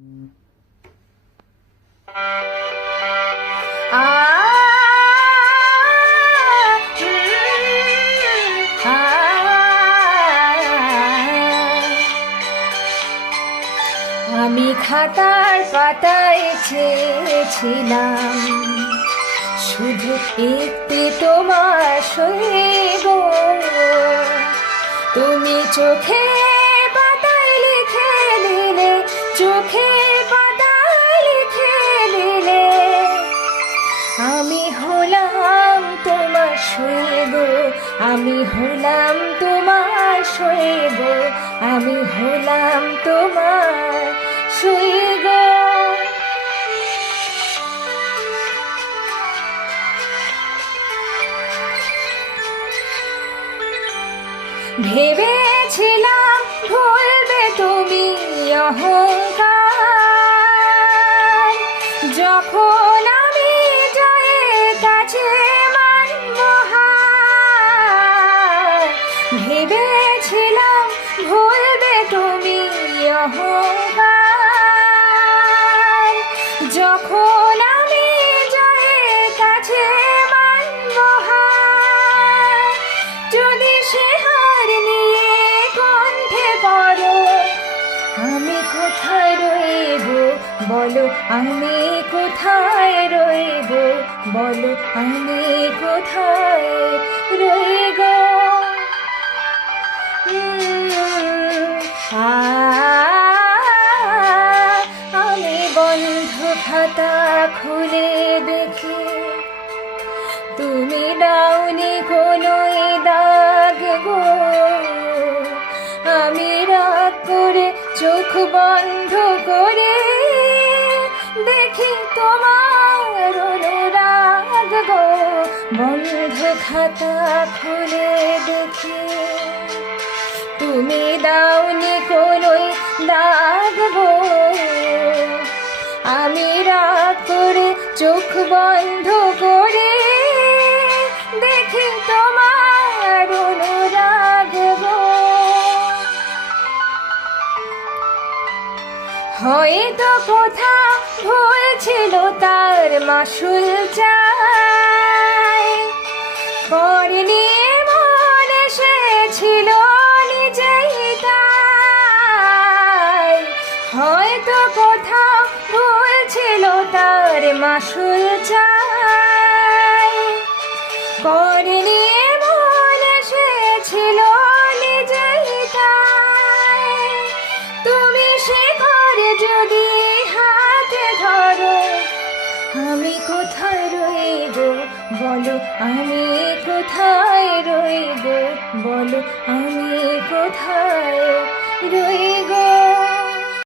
আমি খাতার পাতায় চেয়েছিলাম শুধু একটি তোমার সইব, তুমি চোখে পাতায় লিখে দিলে, চোখে পাতায় লিখে দিলে। আমি হলাম তোমার সইব, আমি হলাম তোমার সইব, আমি হলাম তোমার সইব। ভেবেছিলাম ভুলবে তুমি অহংকার, যখন আমি জয়ের কাছে মানব হার। ভেবেছিলাম ভুলবে তুমি অহংকার, যখন আমি জয়ের কাছে মানব হার। যদি সে হার নিয়ে কণ্ঠে পড়ো, আমি কোথায় রইব বলো, আমি কোথায় রইব বলো, আমি কোথায় রইব। আমি বন্ধ খাতা খুলে দেখি, তুমি দাওনি কোনো দাগ গো। আমি রাগ করে চোখ বন্ধ করে দেখি তোমার অনুরাগ গো। বন্ধ খাতা খুলে দেখি, তুমি দাওনি কোনো দাগ গো। আমি রাগ করে চোখ বন্ধ করে দেখি তোমার অনুরাগ গো। হয়তো কোথাও ভুল ছিল তার মাসুল চাই, পরে নিয়ে মন এসেছিল নিজেই তাই। হয়তো কোথাও ভুল ছিল তার মাসুল চাই, পরে নিয়ে মন এসেছিল নিজেই তাই। তুমি সে ঘরে যদি হাতে ধরো, আমি কোথায় রইব বলো, আমি কোথায় রইব বলো, আমি কোথায় রইব।